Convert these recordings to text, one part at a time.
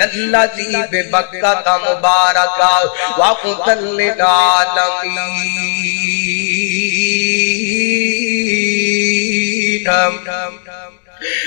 للذی ببکۃ مبارکا وہدی للعالمین۔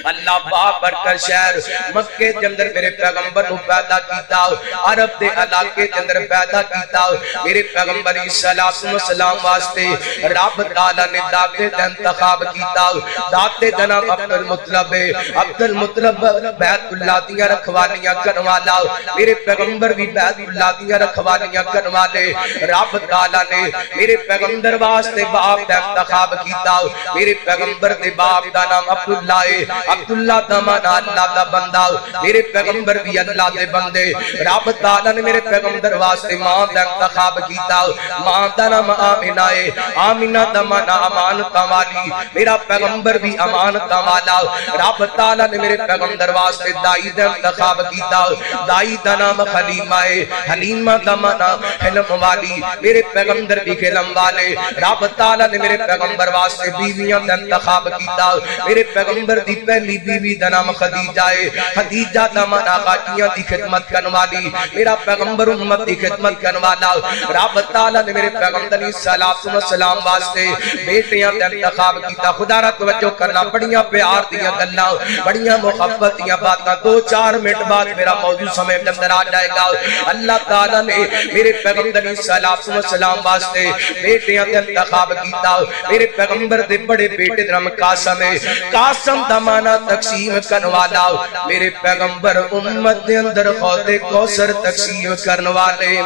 اللہ بابرکت شہر مکے کے اندر میرے پیغمبر کو پیدا کیتا، عرب دے علاقے کے اندر پیدا کیتا، میرے پیغمبر صلاۃ و سلام واسطے رب تعالی نے داتے دا انتخاب کیتا۔ داتے دا نام عبدالمطلب ہے، عبدالمطلب بیت اللہ دیاں رکھوالیاں کرن والا، میرے پیغمبر بھی بیت اللہ دیاں رکھوالیاں کرن والے۔ رب تعالی نے میرے پیغمبر واسطے باپ دا انتخاب کیتا، میرے پیغمبر دے باپ دا نام عبداللہ ہے، عبداللہ دا مانا اللہ دا بندہ، میرے پیغمبر بھی اللہ دے بندے۔ رب تعالیٰ نے میرے پیغمبر واسطے ماں دا انتخاب کیتا، ماں دا نام آمینہ ہے، آمینہ دا مانا امانت والی، میرا پیغمبر بھی امانت والا۔ رب تعالیٰ نے میرے پیغمبر واسطے دائی دا انتخاب کیتا، دائی دا نام حلیمہ ہے، حلیمہ دا مانا حلم والی، میرے پیغمبر بھی حلم والے۔ رب تعالیٰ نے میرے پیغمبر واسطے بیویاں دا انتخاب کیتا، میرے پیغمبر دی پہلی بیوی دا نام خدیجہ ہے، خدیجہ دا مانا غاٹیاں دی خدمت کرن والی، میرا پیغمبر امت دی خدمت کرن والا۔ رب تعالیٰ نے میرے پیغمبر صلاۃ و سلام واسطے بیٹیاں دا انتخاب کیتا۔ خدا را توجہ کرنا، بڑیاں پیار دیاں گلاں، بڑیاں محبت دیاں باتاں، 2-4 منٹ بعد میرا موضوع سمجھ اندر آ جائے گا۔ اللہ تعالیٰ نے میرے پیغمبر صلاۃ و سلام واسطے بیٹیاں دا انتخاب کیتا، میرے پیغمبر دے بڑے بیٹے دا نام قاسم ہے، قاسم دا مانا تقسیم کرن والا، میرے پیغمبر امت دے اندر حوض کوثر تقسیم کرن والے۔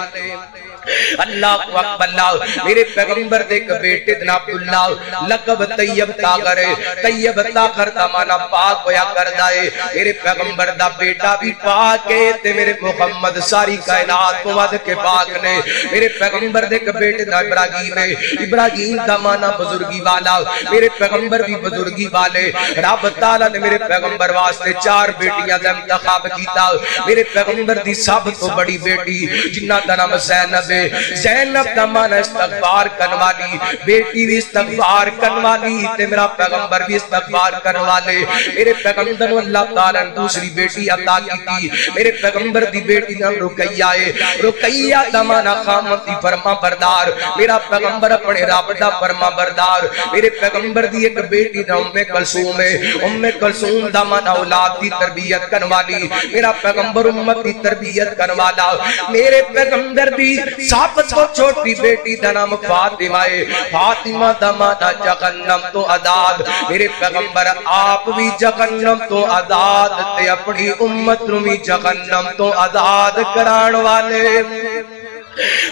اللہ اکبر اللہ، میرے پیغمبر دے ایک بیٹے دن عبداللہ، لقب طیب تاغر ہے، طیب تاغر دا مانا پاک ہویا کردہ ہے، میرے پیغمبر دا بیٹا بھی پاک ہے، تے میرے محمد ساری کائنات مواد کے پاک نے۔ میرے پیغمبر دے ایک بیٹے دا ابراہیم ہے، ابراہیم دا مانا بزرگی والا، میرے پیغمبر بھی بزرگی والے۔ رب تعالیٰ نے میرے پیغمبر واسطے 4 بیٹیاں دا انتخاب کیتا، میرے پیغمبر دی سب تو بڑی بیٹی جنہ دا نام زینب، زینب دا مانا استغفار کرنوالی، بیٹی بھی استغفار کرنوالی، تے میرا پیغمبر بھی استغفار کرنوالے۔ میرے پیغمبر اللہ تعالیٰ نے دوسری بیٹی عطا کی تھی، میرے پیغمبر دی بیٹی نام رقیہ ہے، رقیہ دا مانا خامت دی فرما بردار، میرا پیغمبر اپنے رب دا فرما بردار۔ میرے پیغمبر دی ایک بیٹی نام ام کلثوم ہے، ام کلثوم دا مانا اولاد دی تربیت کرنوالی، میرا پیغمبر امت دی تربیت کرنوالا۔ میرے پیغمبر دی سب تو چھوٹی بیٹی دا نام فاطمہ ہے، فاطمہ دا مانا جہنم تو آزاد، میرے پیغمبر آپ بھی جہنم تو آزاد تے اپنی امت نو بھی جہنم تو آزاد کران والے۔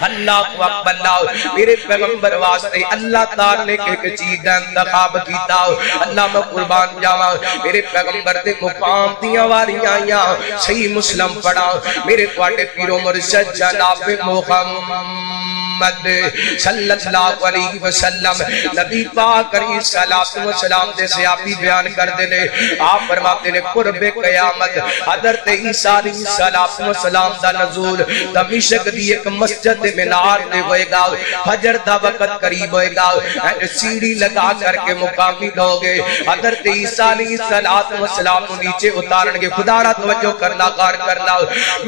اللہ اکبر اللہ، میرے پیغمبر واسطے اللہ تعالیٰ نے ایک چیز دا انتخاب کیتا۔ اللہ میں قربان جاواں، میرے پیغمبر دے مقام دیاں واریاں آیاں، صحیح مسلم پڑھا، میرے تواڈے پیرو مرشد جناب محمد صلی اللہ علیہ وسلم، نبی پاک علیہ السلام دے صحابی بیان کر دینے، آپ فرماتے نے قرب قیامت حضرت عیسیٰ علیہ السلام دا نزول دمشق دی ایک مسجد منار دے ہوئے گا، فجر دا وقت قریب ہوئے گا، سیڑھی لگا کر کے مقامی لوگے حضرت عیسیٰ علیہ السلام نیچے اتارن گے۔ خدا را توجہ کرنا، غار کرنا،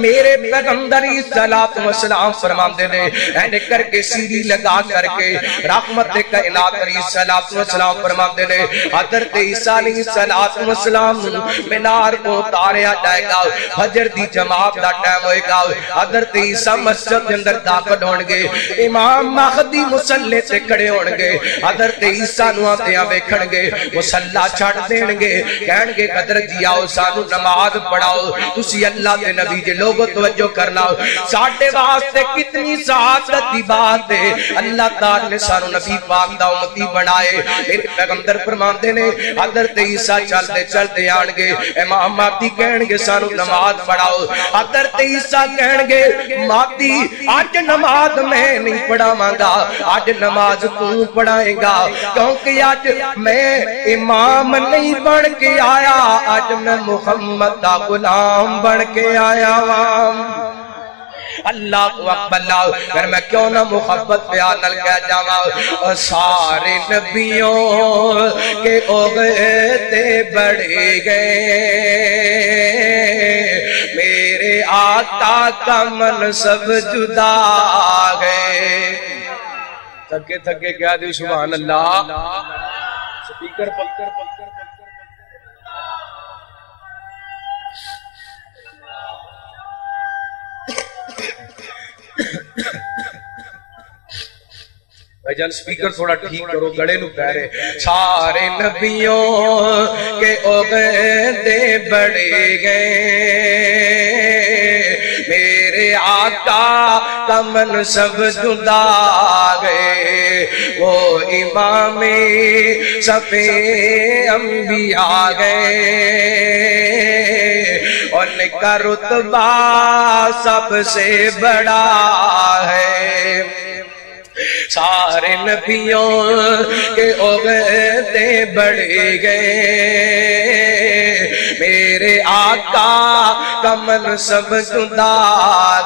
میرے پیغمبر علیہ السلام فرماتے نے اینے کر کے سیڑھی لگا کر کے رحمت کائنات علیہ السلام فرماتے نے حضرت عیسیٰ علیہ السلام منار کو اتاریا جائے گا، فجر دی جماعت دا ٹائم ہوئے گا، حضرت عیسیٰ مسجد کے اندر داخل ہونگے، امام مہدی مصلی سے کھڑے ہونگے، حضرت عیسیٰ نو آتیاں بیکھنگے، مصلی چھاڑ دینگے، کہنگے قدر جی آؤ سانو نماز پڑھاؤ، تسی اللہ دے نبی جے لوگوں توجہ کرنا، ساڑھے واسطے کتنی سعادت دی بات ہے، اللہ تعالیٰ نے سانو نبی پاک دا امتی بنائے۔ میرے پیغمبر فرماندے نے حضرت عیسیٰ چلتے چلتے آنگے، امام مہدی کہنگے سانو نماز پڑھاؤ، حضرت عیسیٰ کہنگے مہدی آج نماز میں نہیں پڑھا مانگا، آج نماز تو پڑھائے گا، کیونکہ آج میں امام نہیں بن کے آیا، آج میں محمد دا غلام بن کے آیا ہوں۔ اللہ اکبر اللہ، پھر میں کیوں نہ محبت بیان کہہ جاواں، سارے نبیوں کے اوغے تے بڑھے گئے، میرے آقا کا منصب جدا ہے. تھکے تھکے کیا دی سبحان اللہ. سپیکر پکر جان سپیکر تھوڑا ٹھیک کرو گڑے نو پیرے. سارے نبیوں کے عہدے بڑھے گئے, میرے آقا کا منصب جدا گئے. وہ امام صفِ انبیاء گئے, ان کا رتبہ سب سے بڑا ہے. سارے نبیوں کے عہدے بڑھے گئے, میرے آقا کا منصب جدا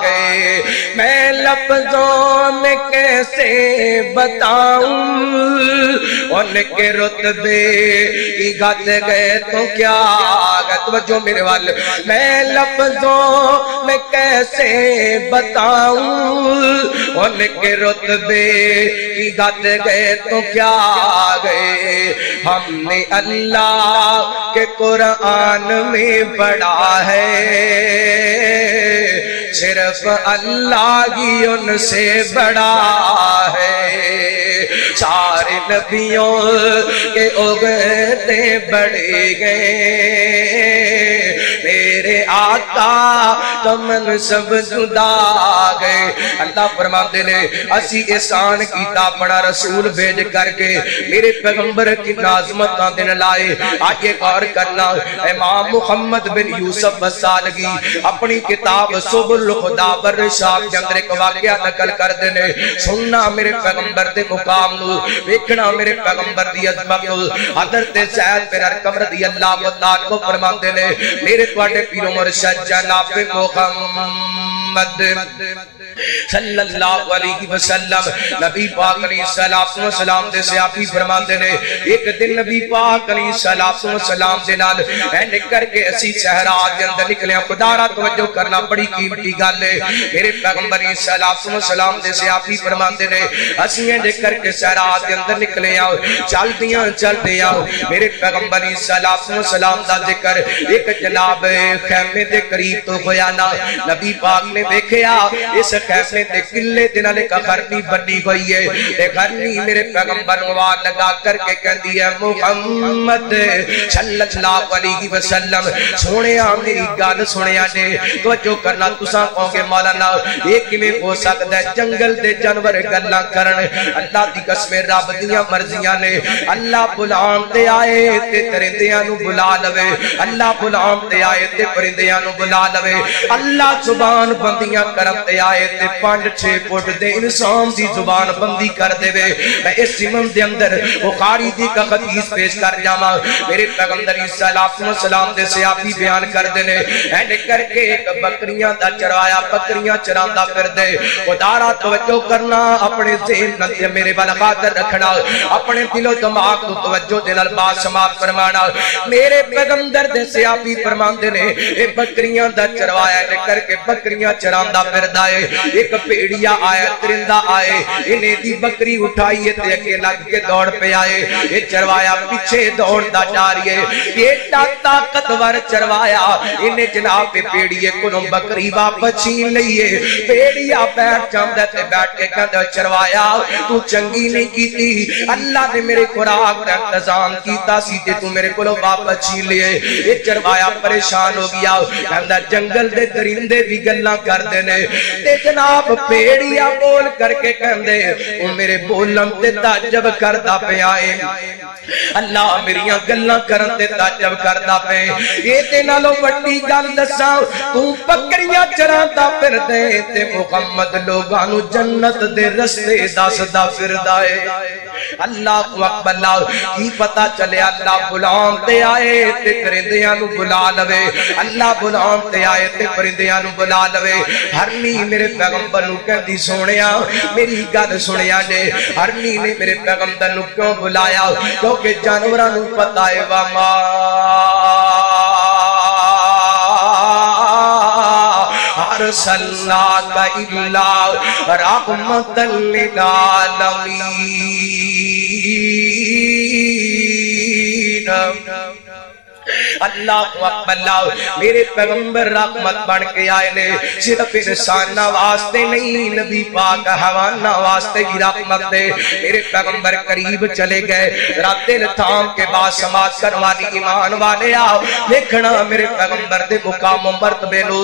گئے. میں لفظوں میں کیسے بتاؤں ان کے رتبے کی گھٹ گئے تو کیا گئے. توجہ میرے والے. میں لفظوں میں کیسے بتاؤں ان کے رتبے کی گھٹ گئے تو کیا گئے. ہم نے اللہ کے قرآن میں پڑھا ہے, صرف اللہ ہی ان سے بڑا ہے. سارے نبیوں کے عہدے بڑھے گئے, میرے آقا کا منصب جدا گئے. اللہ فرماتے نے اسی احسان کیتا اپنا رسول بھیج کر کے میرے پیغمبر کی عظمتاں دن لائے. آگے غور کرنا, امام محمد بن یوسف بسالگی اپنی کتاب سبل الہدی والرشاد کے اندر ایک واقعہ نقل کر دینے. سننا میرے پیغمبر دے مقام نو, ویکھنا میرے پیغمبر دی عظمت نو. حضرت زید بن ارقم رضی اللہ تعالیٰ کو فرماتے نے میرے تواڈے پیر و مرشد جناب محمد صلی اللہ علیہ وسلم نبی پاک علیہ السلام دے صحابی فرماندے نے ایک دن نبی پاک علیہ السلام دے نال اے کر کے اسی صحرا دے اندر نکلے. خدا را توجہ کرنا بڑی قیمتی گل ہے. میرے پیغمبر علیہ السلام دے صحابی فرماندے نے اسی اے کر کے صحرا دے اندر نکلے آ چلدیاں میرے پیغمبر علیہ السلام دا ذکر ایک جناب خیمے دے قریب تو ہویا نا. نبی پاک نے دیکھیا اس خیمے دے قلعے دے نال ایک گھرنی بنی ہوئی ہے. تے گھرنی میرے پیغمبر نو آواز لگا کر کے کہندی ہے محمد صلی اللہ علیہ وسلم سونیا میری گل سنیا جے. توجہ کرنا تساں کہو گے مولانا یہ کیویں ہو سکدا ہے جنگل دے جانور گلاں کرن. اللہ دی قسم رب دیاں مرضیاں نے. اللہ بلان تے آئے تے پرندیاں نو بلا لوے. اللہ بلان تے آئے تے پرندیاں نو بلا لوے. اللہ زبان بندیاں کرم تے آئے تے 5-6 فٹ دے انسان دی زبان بندی کر دے وے. میں اس زمن دے اندر بخاری دی کا حدیث پیش کر جاواں. میرے پیغمبر علیہ السلام دے صحابی بیان کر دے نے اینڈ کر کے ایک بکریاں دا چرایا بکریاں چراندا پھردے. خدا را توجہ کرنا اپنے ذہن تے میرے ول خاطر رکھنا اپنے دل و دماغ تو توجہ دے نال بات سماعت فرمانا. میرے پیغمبر دے صحابی فرماندے نے اے بکریاں دا چروایا اینڈ کر کے بکریاں چراندا پھردا ہے. ایک پیڑیا آیا درندہ آئے انہیں دی بکری اٹھائی تے اگے لگ کے دوڑ پہ آئے. یہ چروایا پیچھے دوڑ دا جا رہی ہے. یہ طاقتور چروایا انہیں جناب پہ پیڑیے کنوں بکری واپس چھین لئیے. پیڑیا بیٹھ جاندہ تے بیٹھ کے کہندہ چروایا تو چنگی نہیں کیتی. اللہ نے میرے خوراک کا انتظام کیتا سی تے تو میرے کلو واپس چھین لیے. یہ چروایا پریشان ہو گیا کہندہ جنگل دے درندے بھی گلاں کر دینے. تے جناب پیڑیا بول کر کے کہندے وہ میرے بولن تے تعجب کردا پہ آئے. اللہ میریاں گلاں کرن تے تعجب کردا پہ. یہ تے نالو وڈی گل دساں تو بکریاں چراندا پھردے تے محمد لوگاں نو جنت دے رستے دسدا پھردا ہے. اللہ اکبر. اللہ کی پتہ چلے اللہ بلان تے آئے تے پرندیاں نو بلا لوے. اللہ بلان تے آئے تے پرندیاں نو بلا لوے. ہرنی میرے پیغمبر نو کہندی سونیا میری گل سنیا جے. ہرنی نے میرے پیغمبر نو کیوں بلایا کیونکہ جانوراں نو پتہ ہے وما ارسلناک الا رحمۃ للعالمین۔ اللہ اکبر، میرے پیغمبر رحمت بن کے آئے نے، صرف انسان واسطے نہیں، نبی پاک حیوان واسطے بھی رحمت دے۔ میرے پیغمبر قریب چلے گئے، رات دل تھام کے بعد سماعت کروالی ایمان والے آؤ دیکھنا میرے پیغمبر دے مقام و مرتبے نو۔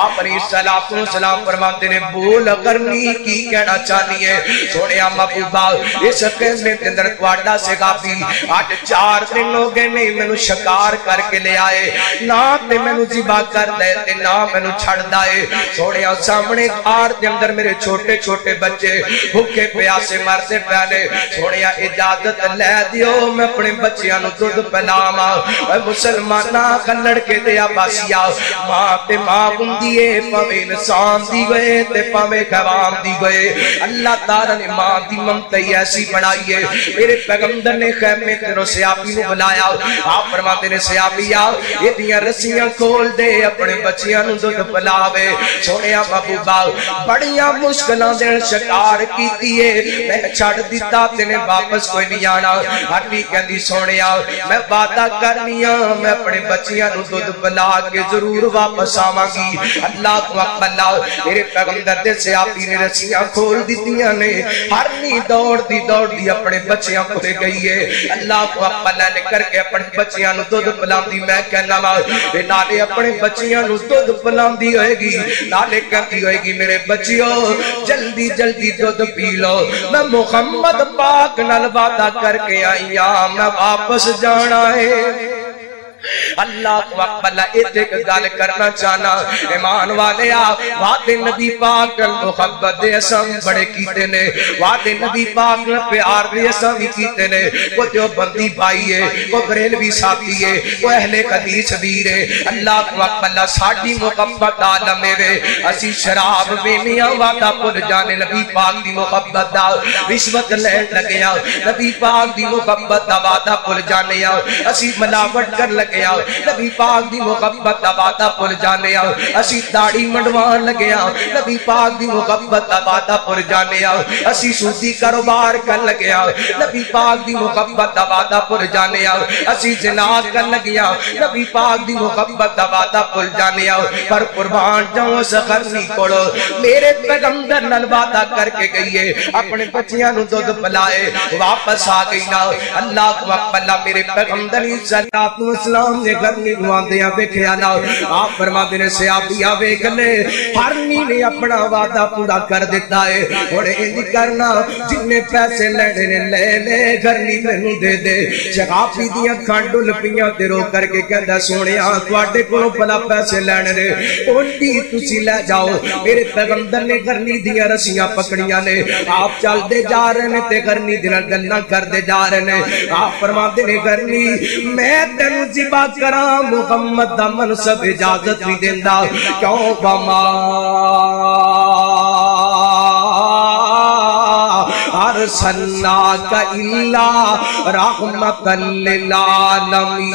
آپ علیہ السلام فرماتے نے بول کرنی کی کہنا چاہنی ہے سونے محبوبہ، اس قسمے کے اندر تواڈا سگابی آج 4 دن ہو گئے نہیں مینوں شکار کر کے لے آئے، نہ تے مینوں ذبح کر دے تے نہ مینوں چھڑ دائے۔ سونے سامنے آر دے اندر میرے چھوٹے چھوٹے بچے بھوکے پیاسے مرتے پہلے، سونے اجازت لے دیو میں اپنے بچیاں نو دودھ پلاواں۔ اے مسلماناں کلڑ کے دے عباسیہ، ماں تے ماں ہوندی ہے، پاویں انسان دی گئے تے پاویں حیوان دی گئے، اللہ تعالی نے ماں دی ممتائی ایسی بنائی ہے۔ میرے پیغمبر نے خیمے تینوں سیابی نو بلایا، آپ فرماتے نے سیابیا یہ دیاں رسیاں کھول دے اپنے بچیاں نو دودھ پلاوے۔ سونیا محبوبہ بڑیاں مشکلاں دے شکار کیتی ہے، میں چھڑ دیتا تینے واپس کوئی نہیں آنا۔ ہٹی کہندی سونیا میں وعدہ کرنیاں میں اپنے بچیاں نو دودھ پلا کے ضرور واپس آواں گی۔ اللہ اکبر، میرے پیغمبر دے سیابی نے رسیاں کھول دیتیاں نے، ہرنی دوڑ دی اپنے بچیاں کو دے گئی ہے۔ اللہ اکبر نے کر کے اپنے بچیاں نو دودھ پلاندی، میں کہنا نالے اپنے بچیاں نو دودھ پلاندی ہوئے گی، نالے کہتی ہوئے گی میرے بچیوں جلدی جلدی دودھ پی لو، میں محمد پاک نال وعدہ کر کے آئی ہاں میں واپس جانا ہے۔ اللہ اکبر، ایک گل کرنا چاہنا ایمان والے وعدے نبی پاک محبت دے اساں بڑے کیتے نے، وعدے نبی پاک پیار دے اساں بھی کیتے نے۔ وہ جو بندی بھائی ہے، وہ بریلوی ساتھی ہے، وہ اہل حدیث ویر ہے۔ اللہ اکبر، ساڈی محبت عالم ہے، اسی شراب وینیاں وعدہ بھل جانے نبی پاک دی محبت دا، رشوت لین لگے نبی پاک دی محبت دا وعدہ بھل جانے، اسی ملاوٹ کر لگے نبی پاک دی محبت دا وعدہ بھل جانے، اسی داڑھی منڈوان لگے نبی پاک دی محبت دا وعدہ بھل جانے، اسی سودی کاروبار کر لگے نبی پاک دی محبت دا وعدہ بھل جانے، اسی زنا کر لگے نبی پاک دی محبت دا وعدہ بھل جانے۔ پر قربان جاؤں سخرنی کوڑو میرے پیغمبر نال وعدہ کر کے گئیے، اپنے بچیاں نو دودھ پلائے واپس آ گئی نا۔ اللہ اکبر، میرے پیغمبر اسلام نے گرنی روان دیا بیکھیا نا، آپ فرما دینے سے آپ دیا بیک لے ہرنی نے اپنا وعدہ پورا کر دیتا ہے۔ اور انہی کرنا جنہیں پیسے لینے لے لے گرنی میں دے دے، شغافی دیا کھانڈو لپیاں تے رو کر کے کہندہ سونے تواڈے کولوں پلا پیسے لینے نے انہی تسی لے جاؤ۔ میرے پیغمبر نے گرنی دیا رسیاں پکڑیاں نے، آپ چل دے جا رہے نے تے گرنی دینا گلنا کر دے جا رہے نے۔ آپ فرما دینے گرنی میں تینوں ذبح کراں محمد دا منصب اجازت نہیں دیندا، کیوں وما ارسلناک الا رحمۃ للعالمین۔